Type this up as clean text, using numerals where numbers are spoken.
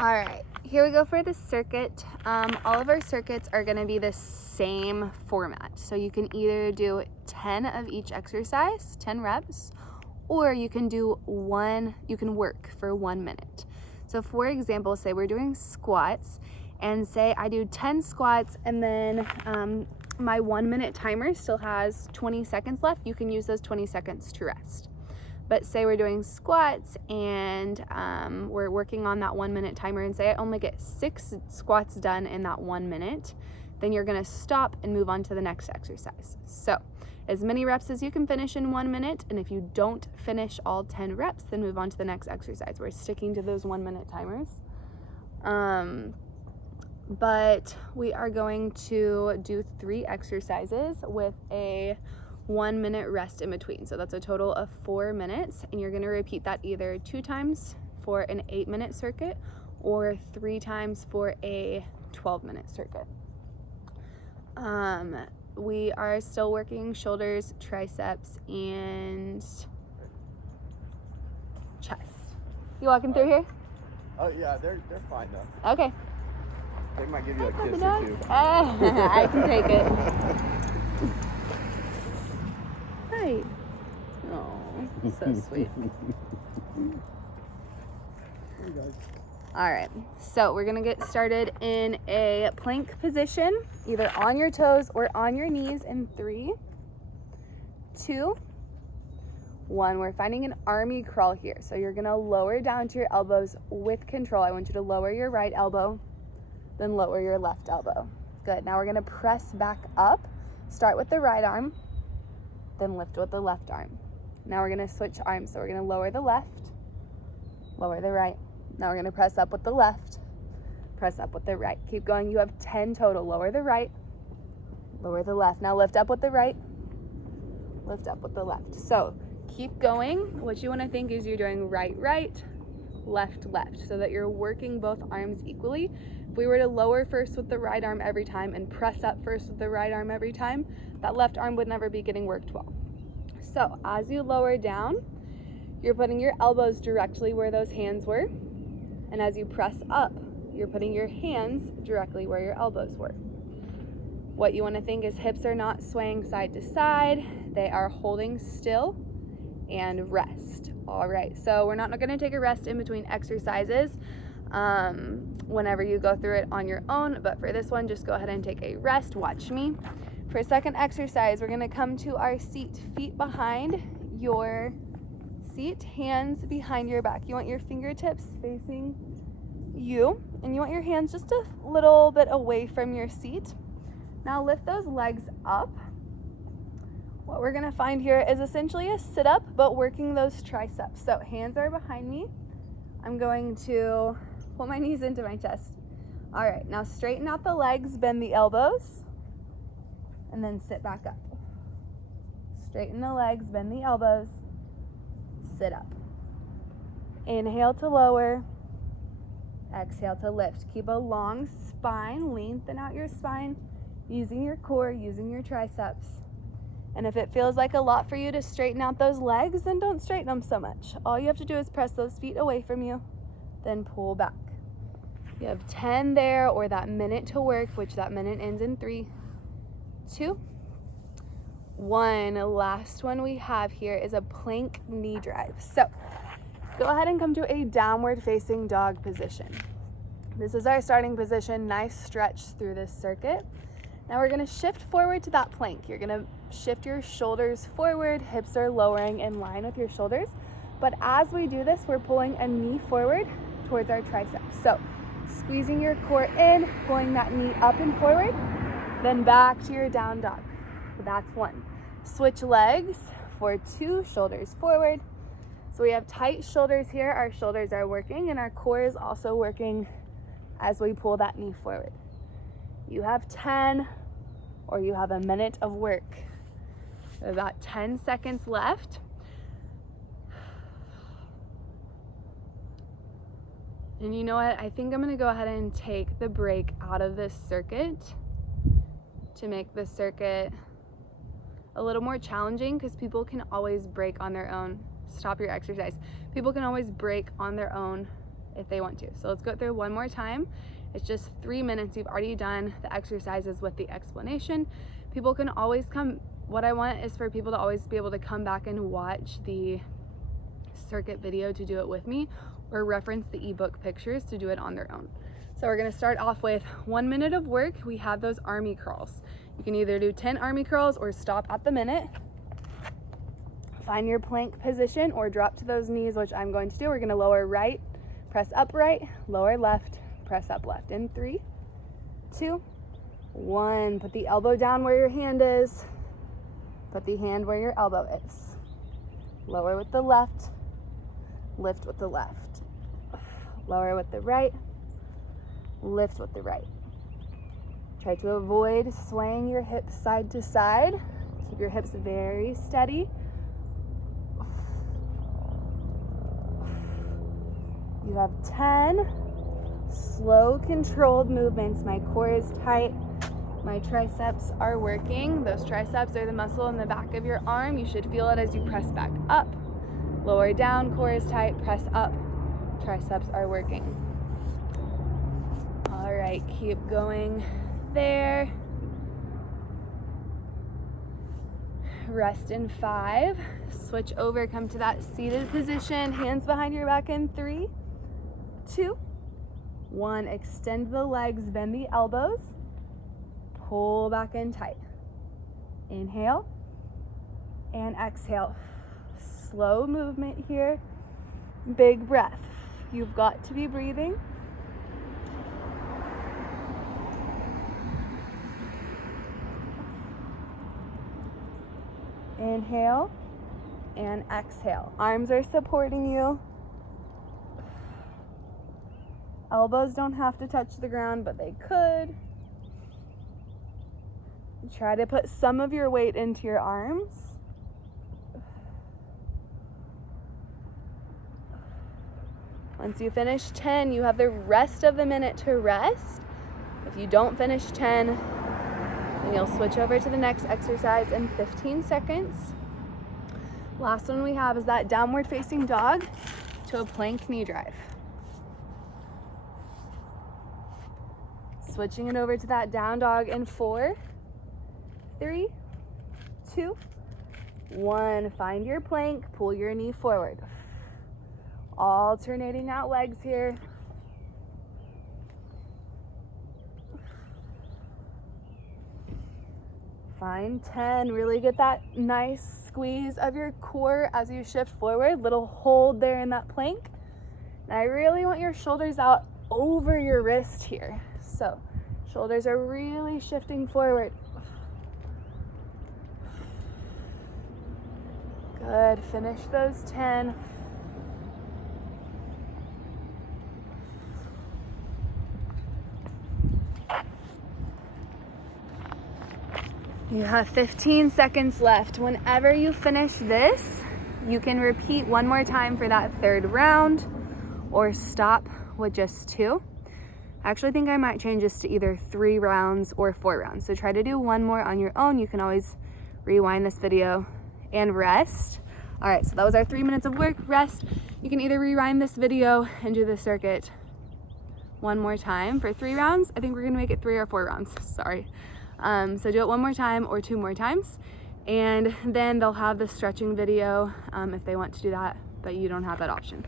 All right, here we go for the circuit. All of our circuits are gonna be the same format. So you can either do 10 of each exercise, 10 reps, or you can do you can work for 1 minute. So for example, say we're doing squats, and say I do 10 squats and then my 1 minute timer still has 20 seconds left. You can use those 20 seconds to rest. But say we're doing squats and we're working on that 1 minute timer, and say I only get 6 squats done in that 1 minute, then you're gonna stop and move on to the next exercise. So as many reps as you can finish in 1 minute, and if you don't finish all 10 reps, then move on to the next exercise. We're sticking to those 1 minute timers. But we are going to do 3 exercises with a 1 minute rest in between. So that's a total of 4 minutes, and you're gonna repeat that either 2 times for an 8-minute circuit or 3 times for a 12-minute circuit. We are still working shoulders, triceps, and chest. You walking through here? Oh yeah, they're fine though. Okay. They might give you a kiss or Dogs. two. I can take it. Hi. Oh, so sweet. All right, so we're gonna get started in a plank position, either on your toes or on your knees in 3, 2, 1. We're finding an army crawl here. So you're gonna lower down to your elbows with control. I want you to lower your right elbow, then lower your left elbow. Good, now we're gonna press back up. Start with the right arm, then lift with the left arm. Now we're gonna switch arms. So we're gonna lower the left, lower the right. Now we're gonna press up with the left, press up with the right. Keep going, you have 10 total. Lower the right, lower the left. Now lift up with the right, lift up with the left. So keep going. What you wanna think is you're doing right, right, left, left, so that you're working both arms equally. If we were to lower first with the right arm every time and press up first with the right arm every time, that left arm would never be getting worked well. So as you lower down, you're putting your elbows directly where those hands were. And as you press up, you're putting your hands directly where your elbows were. What you want to think is hips are not swaying side to side. They are holding still and rest. All right, so we're not going to take a rest in between exercises whenever you go through it on your own. But for this one, just go ahead and take a rest. Watch me. For second exercise, we're going to come to our seat, feet behind your seat, hands behind your back. You want your fingertips facing you, and you want your hands just a little bit away from your seat. Now lift those legs up. What we're gonna find here is essentially a sit-up, but working those triceps. So hands are behind me. I'm going to pull my knees into my chest. All right, now straighten out the legs, bend the elbows, and then sit back up. Straighten the legs, bend the elbows, sit up. Inhale to lower, exhale to lift. Keep a long spine, lengthen out your spine, using your core, using your triceps. And if it feels like a lot for you to straighten out those legs, then don't straighten them so much. All you have to do is press those feet away from you, then pull back. You have 10 there, or that minute to work, which that minute ends in 3, 2, 1. Last one we have here is a plank knee drive. So go ahead and come to a downward facing dog position. This is our starting position. Nice stretch through this circuit. Now we're gonna shift forward to that plank. You're gonna shift your shoulders forward, hips are lowering in line with your shoulders. But as we do this, we're pulling a knee forward towards our triceps. So squeezing your core in, pulling that knee up and forward, then back to your down dog. That's 1. Switch legs for 2, shoulders forward. So we have tight shoulders here. Our shoulders are working and our core is also working as we pull that knee forward. You have 10, or you have a minute of work. About 10 seconds left. And you know what? I think I'm gonna go ahead and take the break out of this circuit to make the circuit a little more challenging, because people can always break on their own. Stop your exercise. People can always break on their own if they want to. So let's go through one more time. It's just 3 minutes. You've already done the exercises with the explanation. People can always come. What I want is for people to always be able to come back and watch the circuit video to do it with me, or reference the ebook pictures to do it on their own. So we're gonna start off with 1 minute of work. We have those army curls. You can either do 10 army curls or stop at the minute. Find your plank position or drop to those knees, which I'm going to do. We're gonna lower right, press up right, lower left, press up left. In 3, 2, 1. Put the elbow down where your hand is. Put the hand where your elbow is. Lower with the left, lift with the left. Lower with the right, lift with the right. Try to avoid swaying your hips side to side. Keep your hips very steady. You have 10 slow, controlled movements. My core is tight. My triceps are working. Those triceps are the muscle in the back of your arm. You should feel it as you press back up. Lower down, core is tight, press up. Triceps are working. All right, keep going there. Rest in 5. Switch over, come to that seated position. Hands behind your back in 3, 2, 1. Extend the legs, bend the elbows. Pull back in tight. Inhale and exhale. Slow movement here. Big breath. You've got to be breathing. Inhale and exhale. Arms are supporting you. Elbows don't have to touch the ground, but they could. Try to put some of your weight into your arms. Once you finish 10, you have the rest of the minute to rest. If you don't finish 10, then you'll switch over to the next exercise in 15 seconds. Last one we have is that downward facing dog to a plank knee drive. Switching it over to that down dog in 4, 3, 2, 1. Find your plank, pull your knee forward. Alternating out legs here. Find 10. Really get that nice squeeze of your core as you shift forward. Little hold there in that plank. And I really want your shoulders out over your wrist here. So shoulders are really shifting forward. Good. Finish those 10. You have 15 seconds left. Whenever you finish this, you can repeat one more time for that third round or stop with just 2. I actually think I might change this to either 3 rounds or 4 rounds. So try to do one more on your own. You can always rewind this video and rest. All right, so that was our 3 minutes of work, rest. You can either rewind this video and do the circuit one more time for 3 rounds. I think we're gonna make it 3 or 4 rounds, sorry. So do it one more time or 2 more times. And then they'll have the stretching video if they want to do that, but you don't have that option.